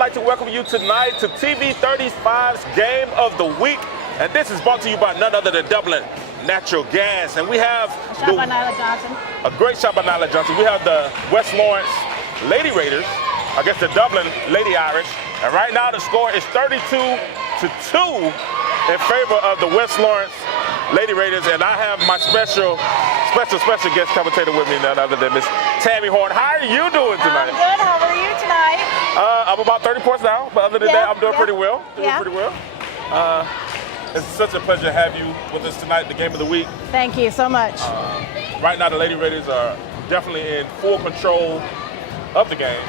like to welcome you tonight to TV 35's Game of the Week. And this is brought to you by none other than Dublin Natural Gas. And we have Shot by Nyla Johnson. A great shot by Nyla Johnson. We have the West Lawrence Lady Raiders against the Dublin Lady Irish. And right now the score is 32-2 in favor of the West Lawrence Lady Raiders. And I have my special guest commentator with me, none other than Miss Tammy Horn. How are you doing tonight? I'm good. How are you tonight? I'm about 30 points down, but other than that, I'm doing pretty well. It's such a pleasure to have you with us tonight, the Game of the Week. Thank you so much. Right now, the Lady Raiders are definitely in full control of the game.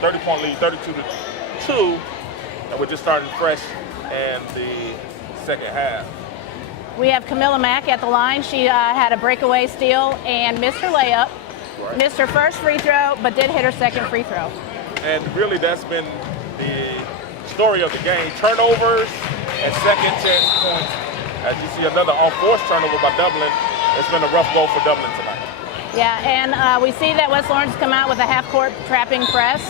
30-point lead, 32-2, and we're just starting fresh in the second half. We have Calmela Mack at the line. She had a breakaway steal and missed her layup. Right. Missed her first free throw, but did hit her second free throw. And really, that's been the story of the game. Turnovers and second chance points. As you see another unforced turnover by Dublin, it's been a rough go for Dublin tonight. Yeah, and we see that West Lawrence come out with a half-court trapping press.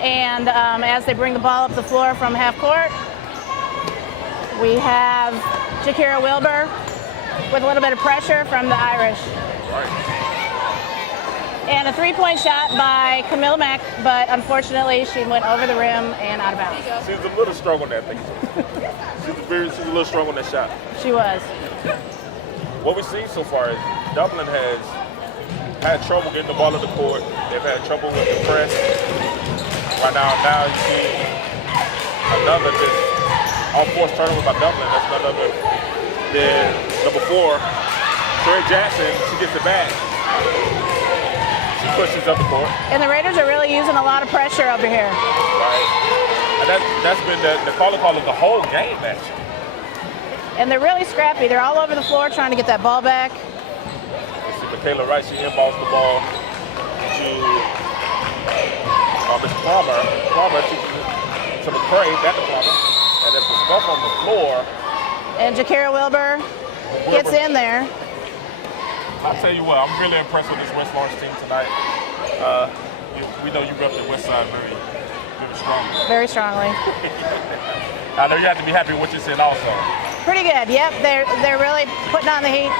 And as they bring the ball up the floor from half court, we have Jakira Wilbur with a little bit of pressure from the Irish. Right. And a three-point shot by Calmela Mack, but unfortunately she went over the rim and out of bounds. She was a little strong on that thing. She's a little strong on that shot. She was. What we've seen so far is Dublin has had trouble getting the ball on the court. They've had trouble with the press. Right now you see another just unforced turnover by Dublin. That's none other than number 4, Trey Jackson. She gets it back. She pushes up the court. And the Raiders are really using a lot of pressure over here. Right. And that's been the call of the whole game, actually. And they're really scrappy. They're all over the floor trying to get that ball back. You see Michaela Wright, she inbounds the ball to Miss Palmer to McCray, back to Palmer. And there's a scuff on the floor. And Jakira Wilbur gets in there. I'll tell you what, I'm really impressed with this West Lawrence team tonight. We know you rep the West Side very strongly. Very strongly. I know you have to be happy with what you're seeing also. Pretty good, yep. They're really putting on the heat.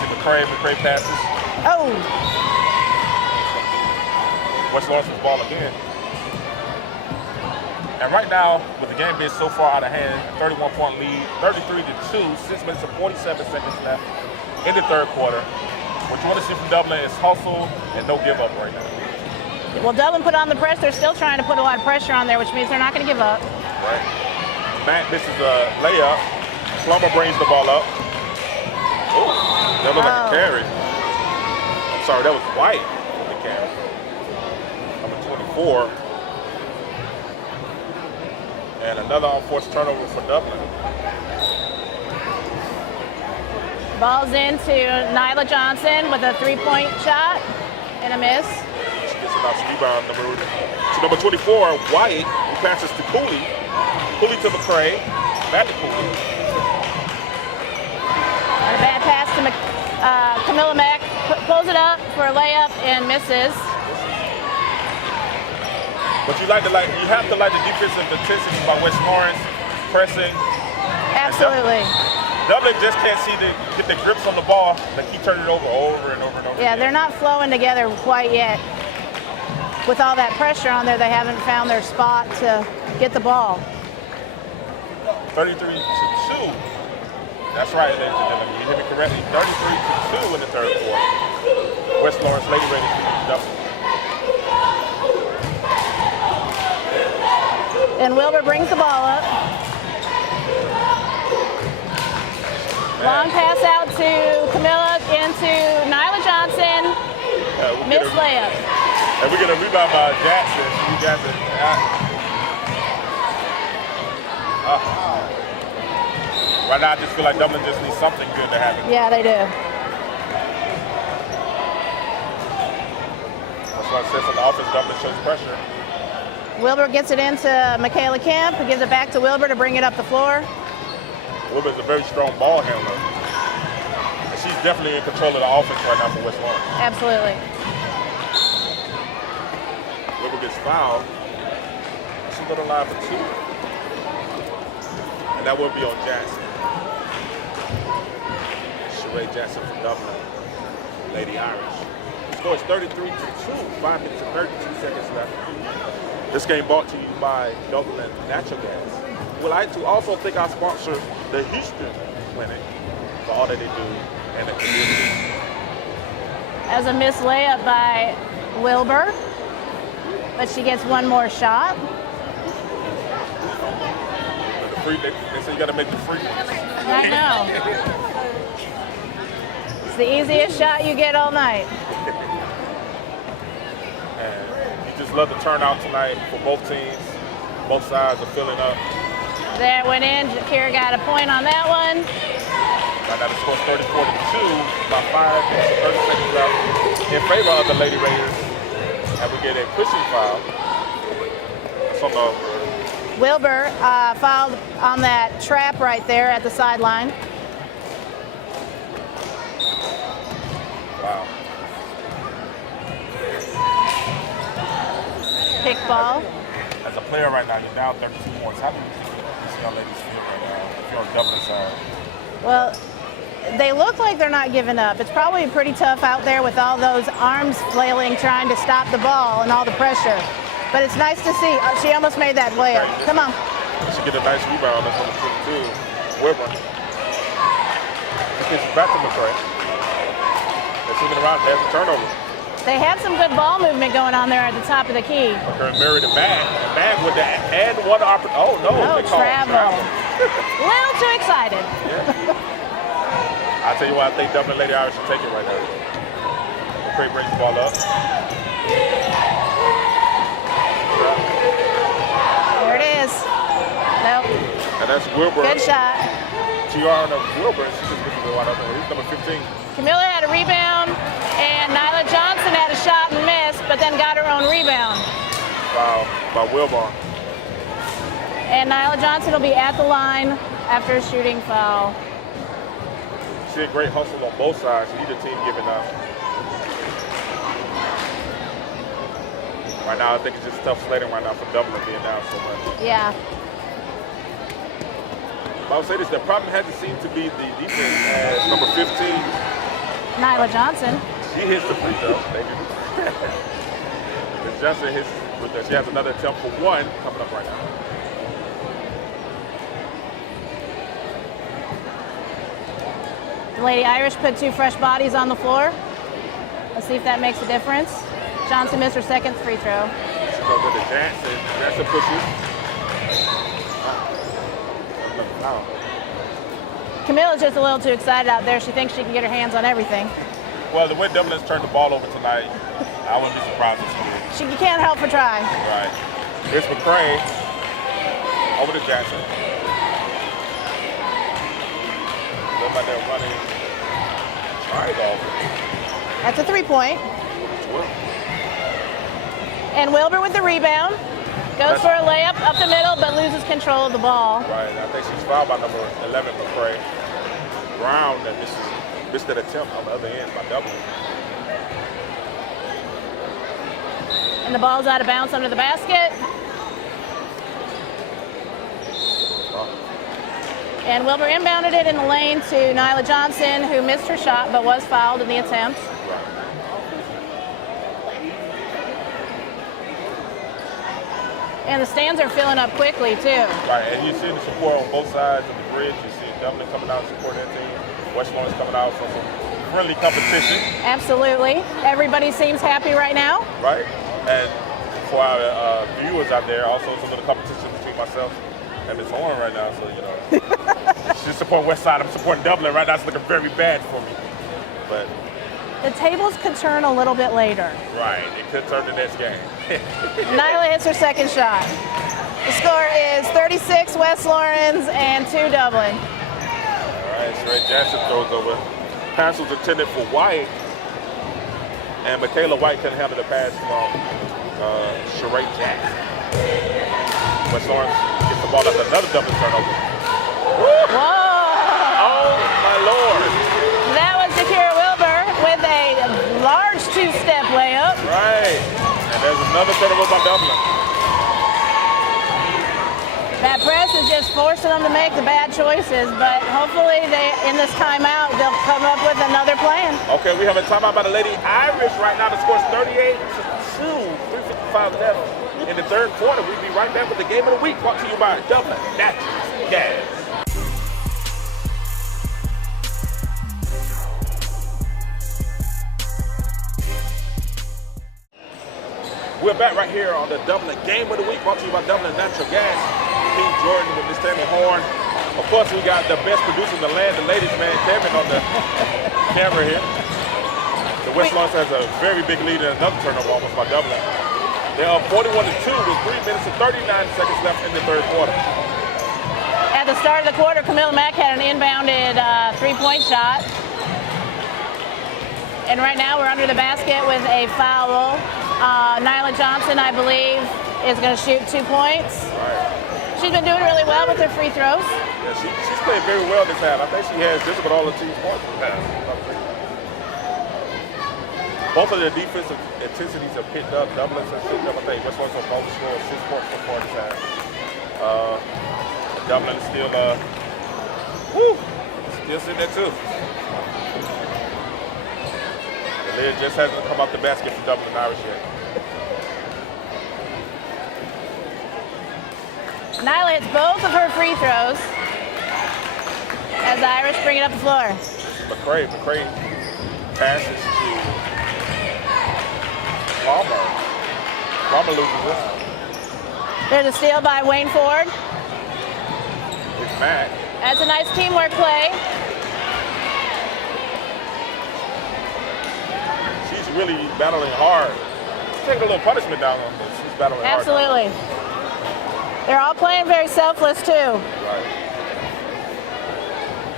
See McCray passes. Oh! West Lawrence with the ball again. And right now, with the game being so far out of hand, 31-point lead, 33-2, 6 minutes and 47 seconds left in the third quarter. What you want to see from Dublin is hustle and no give up right now. Well, Dublin put on the press. They're still trying to put a lot of pressure on there, which means they're not going to give up. Right. Mack misses a layup. Plummer brings the ball up. Oh, that looked like a carry. I'm sorry, that was White with the carry. Number 24. And another unforced turnover for Dublin. Ball's into Nyla Johnson with a three-point shot and a miss. She gets a nice rebound to number 24, White, who passes to Cooley. Cooley to McCray, back to Cooley. And a bad pass to Calmela Mack. Pulls it up for a layup and misses. But you have to like the defensive intensity by West Lawrence, pressing. Absolutely. Dublin just can't get the grips on the ball. They keep turning it over and over. Yeah, they're not flowing together quite yet. With all that pressure on there, they haven't found their spot to get the ball. 33-2. That's right, ladies and gentlemen. You hear me correctly. 33-2 in the third quarter. West Lawrence Lady Raiders beat Dublin. And Wilbur brings the ball up. Long pass out to Calmela into Nyla Johnson. Missed layup. And we get a rebound by Jackson. Right now, I just feel like Dublin just needs something good to happen. Yeah, they do. That's why I said from the offense, Dublin shows pressure. Wilbur gets it into Michaela Kemp, who gives it back to Wilbur to bring it up the floor. Wilbur's a very strong ball handler. And she's definitely in control of the offense right now for West Lawrence. Absolutely. Wilbur gets fouled. go to the line for 2. And that will be on Jackson. Sheree Jackson from Dublin, Lady Irish. The score is 33-2, 5 minutes and 32 seconds left. This game brought to you by Dublin Natural Gas. We'd like to also thank our sponsor, the Houston Clinic, for all that they do in the community. As a missed layup by Wilbur, but she gets one more shot. They say you got to make the free. I know. It's the easiest shot you get all night. And you just love the turnout tonight for both teams. Both sides are filling up. That went in. Jakira got a point on that one. Right now the score is 34-2, about 5 minutes and 30 seconds left in favor of the Lady Raiders. And we get a pushing foul. That's on the Wilbur fouled on that trap right there at the sideline. Wow. Pick ball. As a player right now, you're down 32 points. How do you think these young ladies feel right now if you're on Dublin side? Well, they look like they're not giving up. It's probably pretty tough out there with all those arms flailing trying to stop the ball and all the pressure. But it's nice to see. She almost made that layup. Come on. She get a nice rebound. That's on the 52. Wilbur. She gets back to McCray. They're swinging around. There's a turnover. They had some good ball movement going on there at the top of the key. McCray married a Mack. And Mack with the and one opportunity. Oh, no. Oh, they call it travel. A little too excited. Yeah. I'll tell you what, I think Dublin Lady Irish should take it right now. McCray brings the ball up. There it is. Nope. And that's Wilbur. Good shot. Tiana Wilbur. She just gets the wide open. He's number 15. Camilla had a rebound, and Nyla Johnson had a shot and missed, but then got her own rebound. Foul by Wilbur. And Nyla Johnson will be at the line after a shooting foul. See a great hustle on both sides. Neither team giving up. Right now, I think it's just tough sledding right now for Dublin being down so much. Yeah. I would say this, the problem hasn't seemed to be the defense as number 15. Nyla Johnson. She hits the free throw. Ms. Johnson hits with her. She has another attempt for 1 coming up right now. The Lady Irish put 2 fresh bodies on the floor. Let's see if that makes a difference. Johnson missed her second free throw. She goes to the Jansen. Jansen pushes. Wow. Camilla's just a little too excited out there. She thinks she can get her hands on everything. Well, the way Dublin's turned the ball over tonight, I wouldn't be surprised if she did. You can't help but try. Right. Here's McCray over to Jackson. Looks like they're running triangle. That's a 3-point. And Wilbur with the rebound. Goes for a layup up the middle, but loses control of the ball. Right, I think she's fouled by number 11, McCray. Brown, and missed that attempt on the other end by Dublin. And the ball's out of bounds under the basket. And Wilbur inbounded it in the lane to Nyla Johnson, who missed her shot but was fouled in the attempt. And the stands are filling up quickly, too. Right, and you see the support on both sides of the bridge. You see Dublin coming out to support that team. West Lawrence coming out for some friendly competition. Absolutely. Everybody seems happy right now. Right, and for our viewers out there, also it's a little competition between myself and Ms. Horn right now, so, you know. She support West Side, I'm supporting Dublin. Right now it's looking very bad for me. But the tables could turn a little bit later. Right, it could turn the next game. Nyla hits her second shot. The score is 36 West Lawrence and 2 Dublin. All right, Sheree Jackson throws over. Pass was intended for White, and Michaela White couldn't handle the pass from Sheree Jackson. West Lawrence gets the ball after another Dublin turnover. Woo! Whoa! Oh my Lord! That was Jakira Wilbur with a large 2-step layup. Right, and there's another turnover by Dublin. That press is just forcing them to make the bad choices, but hopefully in this timeout, they'll come up with another plan. Okay, we have a timeout by the Lady Irish right now. The score's 38-2, 3:55 left in the third quarter. We'll be right back with the game of the week, brought to you by Dublin Natural Gas. We're back right here on the Dublin Game of the Week, brought to you by Dublin Natural Gas. King Jordan with Miss Tammy Horn. Of course, we got the best producer in the land, the ladies' man, Kevin, on the camera here. The West Lawrence has a very big lead and another turnover almost by Dublin. They're up 41-2 with 3 minutes and 39 seconds left in the third quarter. At the start of the quarter, Calmela Mack had an inbounded three-point shot. And right now we're under the basket with a foul. Nyla Johnson, I believe, is going to shoot 2 points. Right. She's been doing really well with her free throws. Yeah, she's played very well this half. I think she has just about all the team's points this half. Both of their defensive intensities have picked up. Dublin's have picked up. I think West Lawrence both scored 6 points so far this half. Dublin is still, still sitting there too. The lid just hasn't come off the basket for Dublin Irish yet. Nyla hits both of her free throws as the Irish bring it up the floor. McCray passes to Palmer. Palmer loses this. There's a steal by Wayne Ford. It's Mack. That's a nice teamwork play. She's really battling hard. She's taking a little punishment down on this. She's battling hard. Absolutely. They're all playing very selfless too. Right.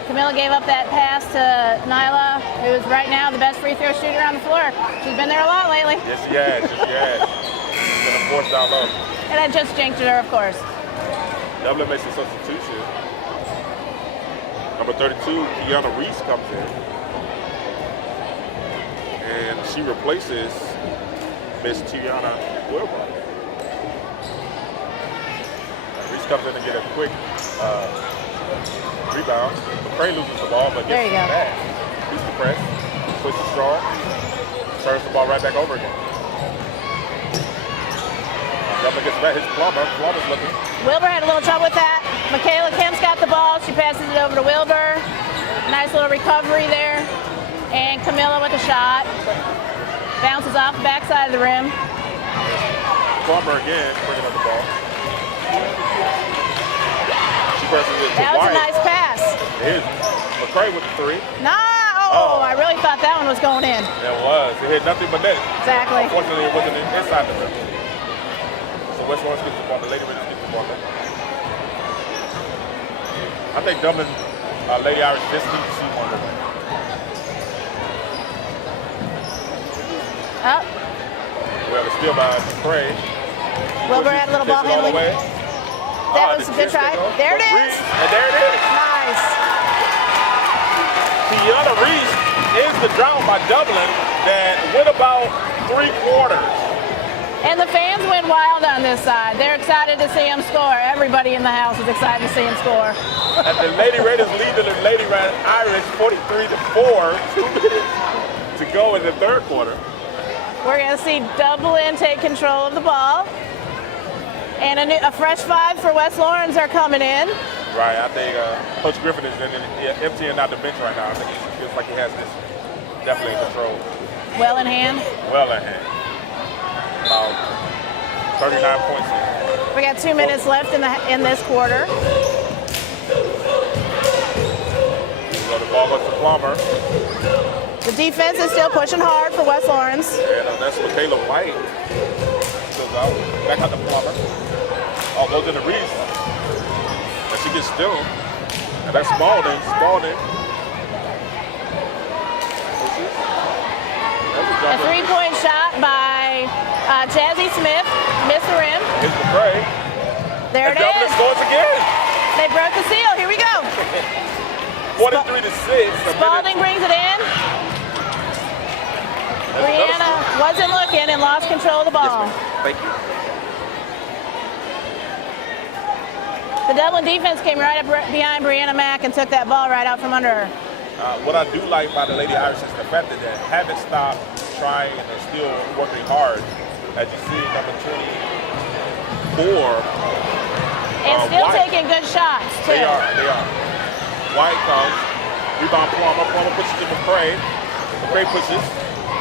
Calmela gave up that pass to Nyla, who is right now the best free throw shooter on the floor. She's been there a lot lately. Yes, she has. She's going to force down low. And that just jinxed her, of course. Dublin makes a substitution. Number 32, Kiana Reese comes in. And she replaces Miss Tiana Wilbur. Reese comes in to get a quick rebound. McCray loses the ball, but gets it back. Beats the press, pushes strong, turns the ball right back over again. Dublin gets back, hits Plummer. Plummer's looking. Wilbur had a little trouble with that. Michaela Kemp's got the ball. She passes it over to Wilbur. Nice little recovery there. And Calmela with a shot. Bounces off the backside of the rim. Plummer again, bringing up the ball. She presses it to That was White. a nice pass. It is. McCray with the three. No! Oh, I really thought that one was going in. It was. It hit nothing but net. Exactly. Unfortunately, it wasn't inside the rim. So West Lawrence gets the ball. The Lady Raiders get the ball. I think Dublin, Lady Irish just need to see one more. Up. We have a steal by McCray. Wilbur had a little ball handling. That was a good try. There it is. And there it is. Nice. Kiana Reese is the drought by Dublin that went about 3 quarters. And the fans went wild on this side. They're excited to see him score. Everybody in the house is excited to see him score. And the Lady Raiders lead the Lady Irish 43-4. 2 minutes to go in the third quarter. We're going to see Dublin take control of the ball. And a fresh 5 for West Lawrence are coming in. Right, I think Coach Griffin is emptying out the bench right now. I think he feels like he has this definitely in control. Well in hand. Well in hand. About 39 points in. We got 2 minutes left in this quarter. So the ball goes to Plummer. The defense is still pushing hard for West Lawrence. And that's Michaela White. Goes out, back out to Plummer. Oh, goes into Reese. And she gets still. And that's Spalding. A 3-point shot by Jazzy Smith. Missed the rim. Here's McCray. There it Dublin is. scores again. They broke the seal. Here we go. 43-6. Spalding brings it in. Brianna wasn't looking and lost control of the ball. Yes, thank you. The Dublin defense came right up behind Brianna Mack and took that ball right out from under her. What I do like about the Lady Irish is the fact that they haven't stopped trying and they're still working hard. As you see, number 24. And still White. taking good shots, too. They are. White comes, rebound Plummer pushes to McCray. McCray pushes,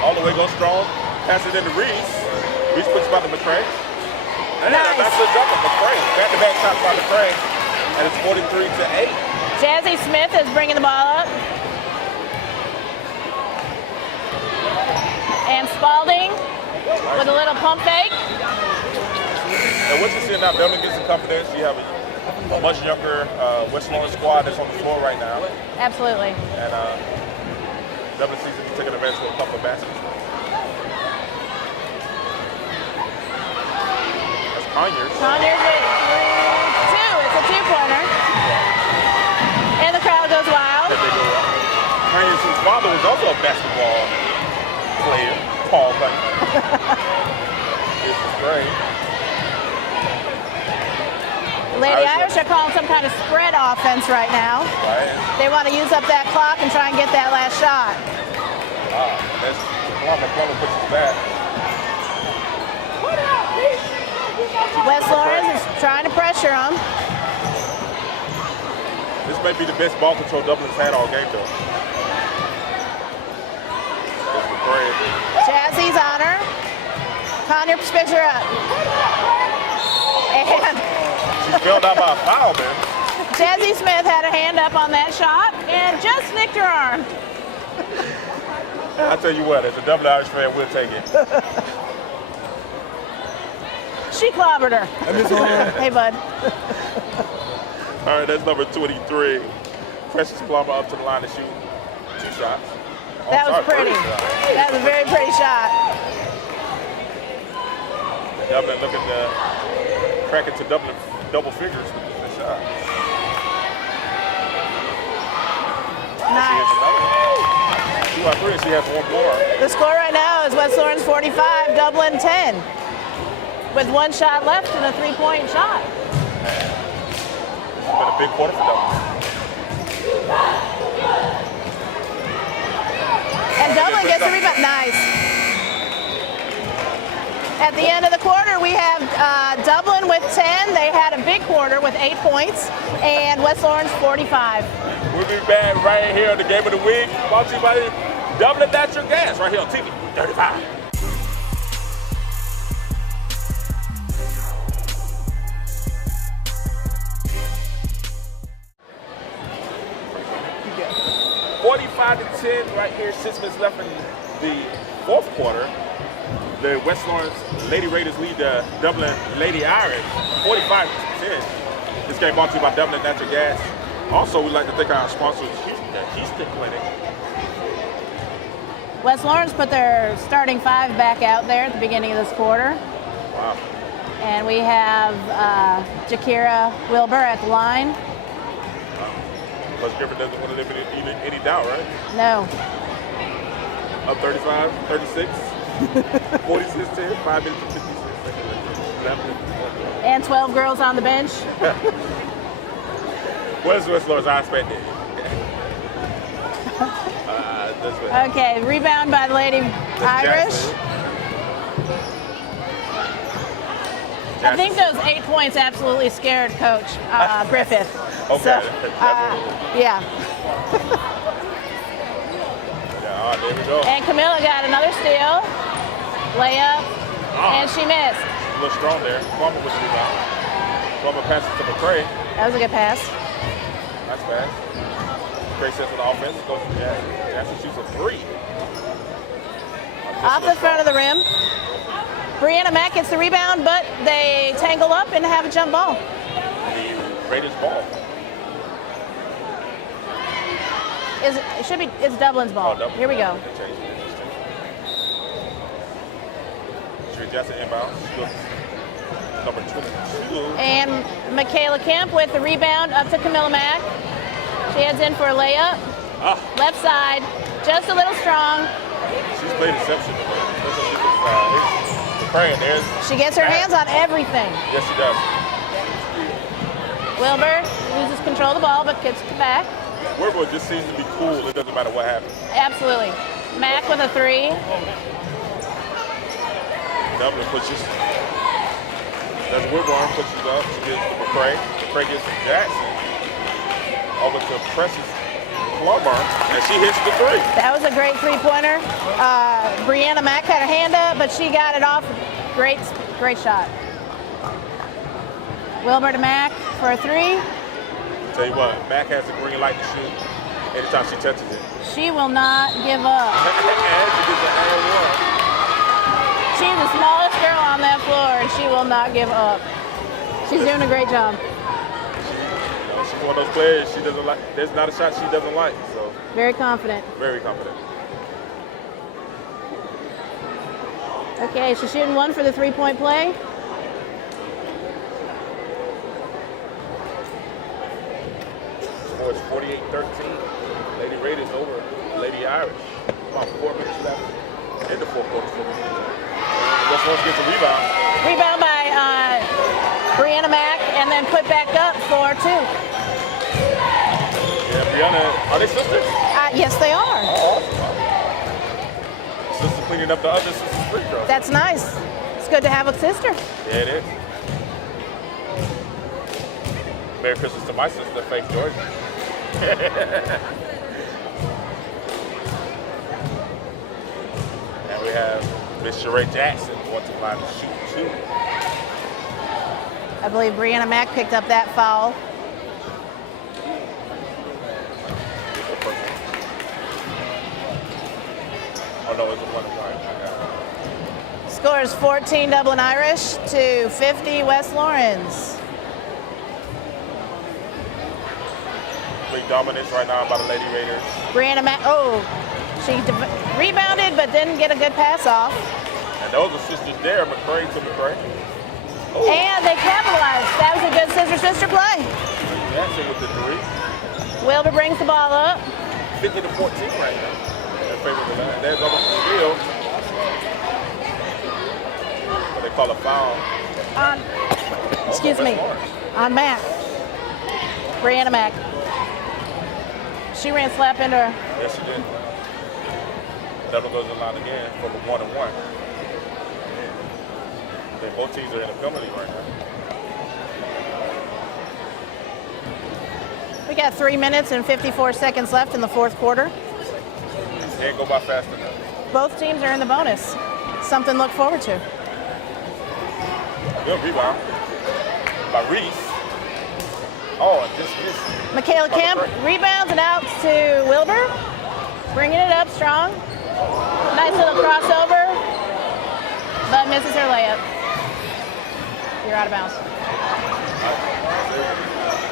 all the way goes strong, passes into Reese. Reese pushes by to McCray. And Nice. that's a jumper, McCray. Back-to-back shots by McCray. And it's 43-8. Jazzy Smith is bringing the ball up. And Spalding with a little pump fake. And what you see now, Dublin gets some confidence. You have a much younger West Lawrence squad that's on the floor right now. Absolutely. And Dublin seems to be taking advantage of a couple of baskets. That's Conyers. Conyers with 2. It's a 2-pointer. And the crowd goes wild. Conyers, whose father was also a basketball player, Paul player. This is great. Lady Irish are calling some kind of spread offense right now. Right. They want to use up that clock and try and get that last shot. That's Plummer puts it back. West Lawrence is trying to pressure them. This may be the best ball control Dublin's had all game, though. This is great. Jazzy's on her. Conyers picks her up. And She's bailed out by a foul, man. Jazzy Smith had a hand up on that shot and just nicked her arm. I tell you what, as a Dublin Irish fan, we'll take it. She clobbered her. Hey, bud. All right, that's number 23. Precious Plummer up to the line to shoot 2 shots. That was pretty. That was a very pretty shot. Dublin looking to crack into Dublin double figures with the shot. Nice. 2 out 3, and she has 1 more. The score right now is West Lawrence 45, Dublin 10. With 1 shot left and a 3-point shot. It's been a big quarter for Dublin. And Dublin gets the rebound. Nice. At the end of the quarter, we have Dublin with 10. They had a big quarter with 8 points. And West Lawrence 45. We'll be back right here on the Game of the Week. Brought to you by Dublin Natural Gas right here on TV 35. To 10 right here, 6 minutes left in the 4th quarter. The West Lawrence Lady Raiders lead the Dublin Lady Irish 45-10. This game brought to you by Dublin Natural Gas. Also, we'd like to thank our sponsors, the Houston Clinic. West Lawrence put their starting 5 back out there at the beginning of this quarter. Wow. And we have Jakira Wilbur at the line. Plus, Griffin doesn't want to live in any doubt, right? No. Up 35, 36, 46-10, 5 minutes and 56 seconds. And 12 girls on the bench. Where's West Lawrence? I expected. Okay, rebound by the Lady Irish. I think those 8 points absolutely scared Coach Griffith. Okay. So, yeah. There we go. And Calmela got another steal, layup, and she missed. A little strong there. Plummer with the rebound. Plummer passes to McCray. That was a good pass. Nice pass. McCray sets for the offense. Goes to Jackson. Jackson shoots a 3. Off the front of the rim. Brianna Mack gets the rebound, but they tangle up and have a jump ball. The Raiders ball. It's Dublin's ball. Dublin. Here we go. Jackson inbounds. Number 22. And Michaela Kemp with the rebound up to Camilla Mack. She heads in for a layup. Left side, just a little strong. She's played exceptional. She gets her hands on everything. Yes, she does. Wilbur loses control of the ball, but gets it back. Wilbur just seems to be cool. It doesn't matter what happens. Absolutely. Mack with a 3. Dublin pushes. That's Wilbur arm pushes up. She gets to McCray. McCray gets to Jackson. Over to Precious Plumber, and she hits the 3. That was a great 3-pointer. Brianna Mack had her hand up, but she got it off. Great shot. Wilbur to Mack for a 3. Tell you what, Mack has a green light to shoot anytime she touches it. She will not give up. And she gets an and 1. She's the smallest girl on that floor, and she will not give up. She's doing a great job. She's one of those players she doesn't like. There's not a shot she doesn't like. So very confident. Very confident. Okay, she's shooting 1 for the 3-point play. Score is 48-13. Lady Raiders over Lady Irish. About 4 minutes left in the fourth quarter. West Orange gets a rebound. Rebound by Brianna Mack, and then put back up for 2. Yeah, Brianna, are they sisters? Yes, they are. Oh, awesome. Sister cleaning up the other sister's free throw. That's nice. It's good to have a sister. Yeah, it is. Merry Christmas to my sister, Faith Jordan. And we have Miss Sheree Jackson wants to line to shoot 2. I believe Brianna Mack picked up that foul. Oh no, it's a 1 point. Score is 14 Dublin Irish to 50 West Lawrence. Complete dominance right now by the Lady Raiders. Brianna Mack, she rebounded but didn't get a good pass off. And those are sisters there, McCray to McCray. Oh. And they capitalized. That was a good sister-sister play. Jackson with the 3. Wilbur brings the ball up. 50-14 right now. In favor of the line. There's almost a steal. But they call a foul. Excuse me. On Mack. Brianna Mack. She ran slap into her. Yes, she did. Double goes in line again for the 1-1. Okay, both teams are in a penalty right now. We got 3 minutes and 54 seconds left in the fourth quarter. Can't go by fast enough. Both teams are in the bonus. Something to look forward to. Good rebound by Reese. Oh, and just missed. Michaela Kemp rebounds it out to Wilbur. Bringing it up strong. Nice little crossover, but misses her layup. You're out of bounds.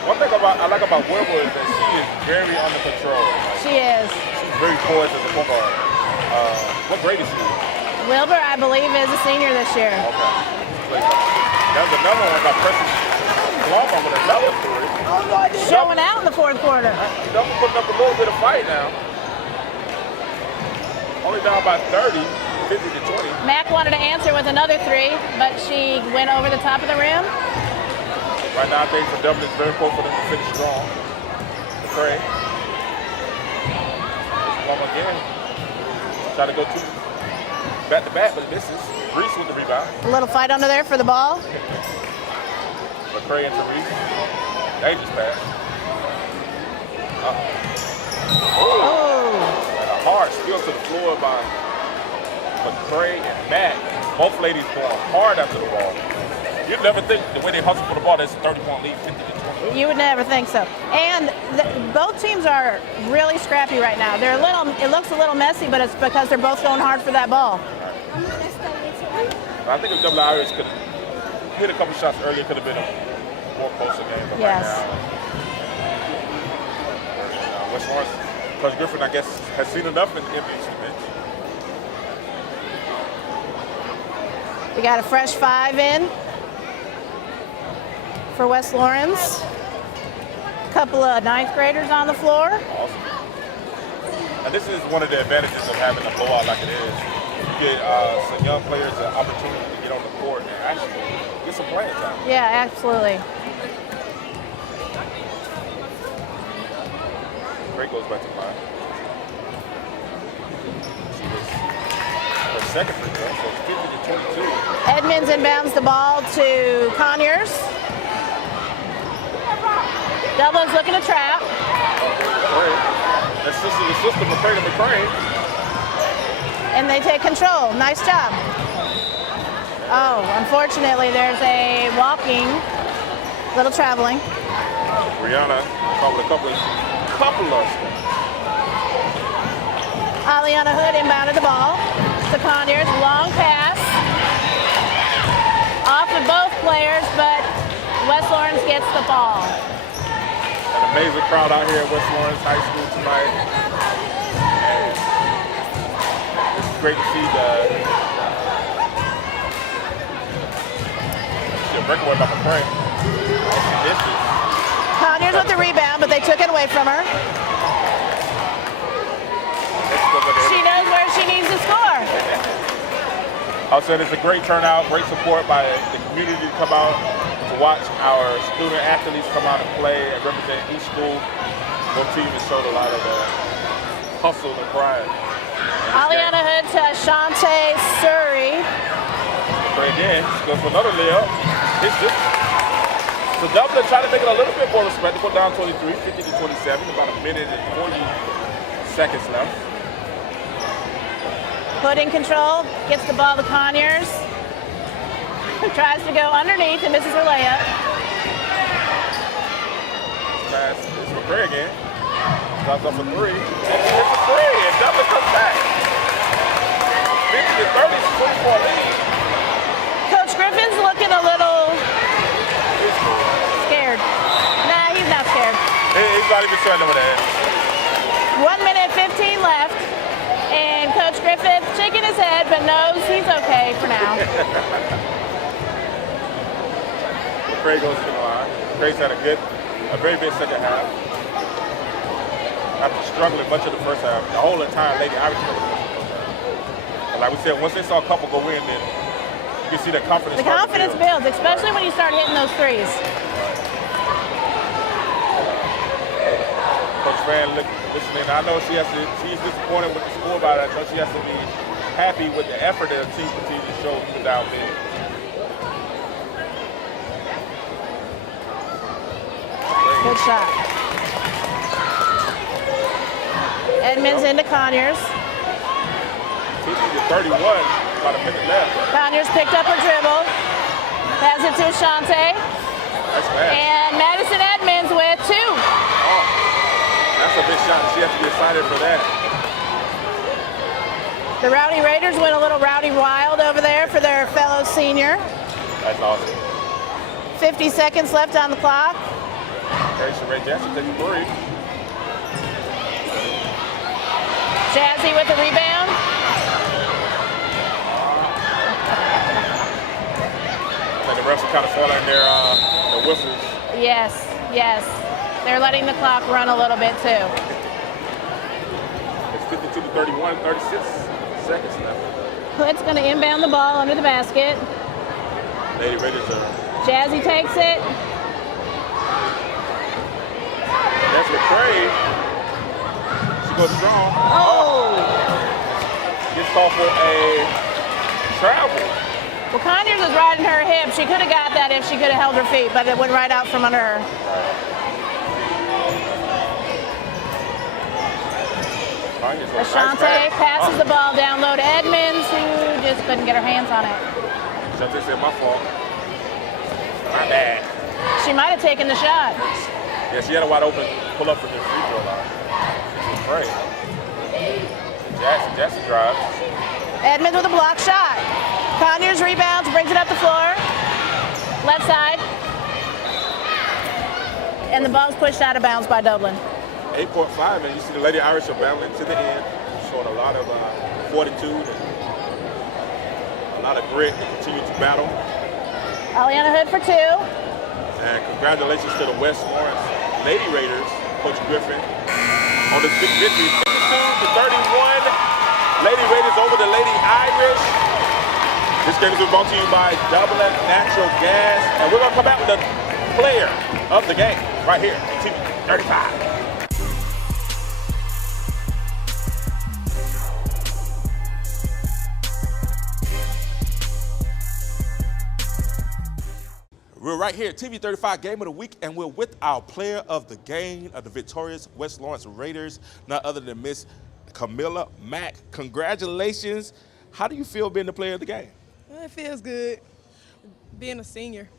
One thing I like about Wilbur is that she is very under control. She is. She's very poised as a point guard. What grade is she? Wilbur, I believe, is a senior this year. Okay. There's another one by Precious Plumber with another 3. Showing out in the fourth quarter. Double putting up a little bit of fight now. Only down by 30, 50-20. Mack wanted to answer with another 3, but she went over the top of the rim. Right now, I think for Dublin, it's very important for them to finish strong. McCray. Plumber again. Try to go back-to-back, but misses. Reese with the rebound. A little fight under there for the ball. McCray into Reese. Dangerous pass. Oh. And a hard steal to the floor by McCray and Mack. Both ladies going hard after the ball. You'd never think the way they hustle for the ball, that's a 30-point lead, 50-20. You would never think so. And both teams are really scrappy right now. They're it looks a little messy, but it's because they're both going hard for that ball. I think if Dublin Irish could have hit a couple shots earlier, could have been a more closer game. But yes. Right now, West Lawrence, Coach Griffin, I guess, has seen enough in the bench. We got a fresh 5 in for West Lawrence. A couple of 9th graders on the floor. Awesome. And this is one of the advantages of having a blowout like it is. You get some young players an opportunity to get on the court and actually get some playing time. Yeah, absolutely. Craig goes back to line. She was her second free throw, so it's 50 to 22. Edmonds inbounds the ball to Conyers. Dublin's looking to trap. That's the system of McCray to McCray. And they take control. Nice job. Oh, unfortunately, there's a walking, little traveling. Brianna caught with a couple of Aliana Hood inbounded the ball to Conyers. Long pass. Off of both players, but West Lawrence gets the ball. An amazing crowd out here at West Lawrence High School tonight. And it's great to see the breakaway by McCray. Conyers with the rebound, but they took it away from her. She knows where she needs to score. I'll say it's a great turnout, great support by the community to come out to watch our student athletes come out and play and represent each school. Both teams have showed a lot of hustle and pride. Aliana Hood to Shante Surrey. But again, she goes for another layup. It's just so Dublin trying to make it a little bit more respectable, down 23, 50 to 27, about a minute and 40 seconds left. Hood in control, gets the ball to Conyers. Tries to go underneath and misses her layup. Pass is McCray again. Drops up for three. And it's a three, and Dublin comes back. 50 to 30, 24 lead. Coach Griffin's looking a little scared. Nah, he's not scared. He's not even sweating over there. 1 minute 15 left. And Coach Griffin shaking his head, but knows he's okay for now. Craig goes to the line. Craig's had a very good second half. After struggling much of the first half, the whole entire Lady Irish struggled. But like we said, once they saw a couple go in, then you can see the confidence. The confidence builds, especially when you start hitting those threes. Coach Fan listening, I know she's disappointed with the score, but I know she has to be happy with the effort that the team continues to show even down there. Good shot. Edmonds into Conyers. 50 to 31, about a minute left. Conyers picked up her dribble. Pass it to Ashante. That's fast. And Madison Edmonds with two. That's a big shot. She has to be excited for that. The Rowdy Raiders went a little rowdy wild over there for their fellow senior. That's awesome. 50 seconds left on the clock. Okay, Sheree Jackson takes a three. Jazzy with the rebound. And the refs are kind of following their whistles. Yes, yes. They're letting the clock run a little bit too. It's 52 to 31, 36 seconds left. Hood's going to inbound the ball under the basket. Lady Raiders are. Jazzy takes it. That's McCray. She goes strong. Oh! Gets called for a travel. Well, Conyers is riding her hip. She could have got that if she could have held her feet, but it went right out from under her. Ashante passes the ball down low to Edmonds, who just couldn't get her hands on it. Ashante said, my fault. My bad. She might have taken the shot. Yeah, she had a wide open pull up for the free throw line. This is great. Jackson drives. Edmonds with a block shot. Conyers rebounds, brings it up the floor. Left side. And the ball's pushed out of bounds by Dublin. 8.5, and you see the Lady Irish are battling to the end, showing a lot of fortitude and a lot of grit to continue to battle. Aliana Hood for two. And congratulations to the West Lawrence Lady Raiders, Coach Griffin, on this big victory, 52 to 31. Lady Raiders over the Lady Irish. This game is brought to you by Dublin Natural Gas, and we're gonna come back with the player of the game right here, TV 35. We're right here at TV 35 Game of the Week, and we're with our player of the game of the victorious West Lawrence Raiders, none other than Miss Calmela Mack. Congratulations. How do you feel being the player of the game? It feels good being a senior.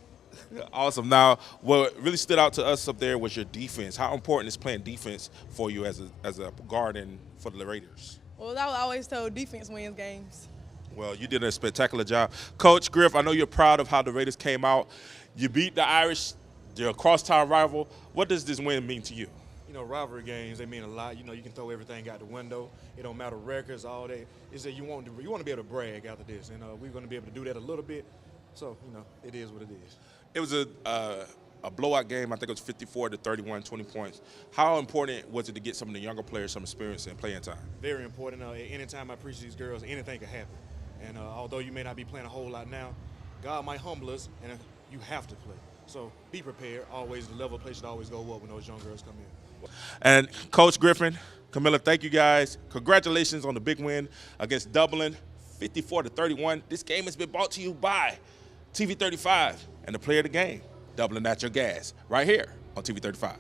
Awesome. Now, what really stood out to us up there was your defense. How important is playing defense for you as a guard and for the Raiders? Well, I was always told defense wins games. Well, you did a spectacular job. Coach Griff, I know you're proud of how the Raiders came out. You beat the Irish, your crosstown rival. What does this win mean to you? You know, rivalry games, they mean a lot. You know, you can throw everything out the window. It don't matter records, all that. It's that you want to be able to brag after this, and we're going to be able to do that a little bit. So, you know, it is what it is. It was a blowout game. I think it was 54-31, 20 points. How important was it to get some of the younger players some experience and playing time? Very important. Anytime I preach to these girls, anything can happen. And although you may not be playing a whole lot now, God might humble us, and you have to play. So be prepared. Always, the level of play should always go up when those young girls come in. And Coach Griffin, Calmela, thank you guys. Congratulations on the big win against Dublin, 54-31. This game has been brought to you by TV 35 and the player of the game, Dublin at your gas, right here on TV 35.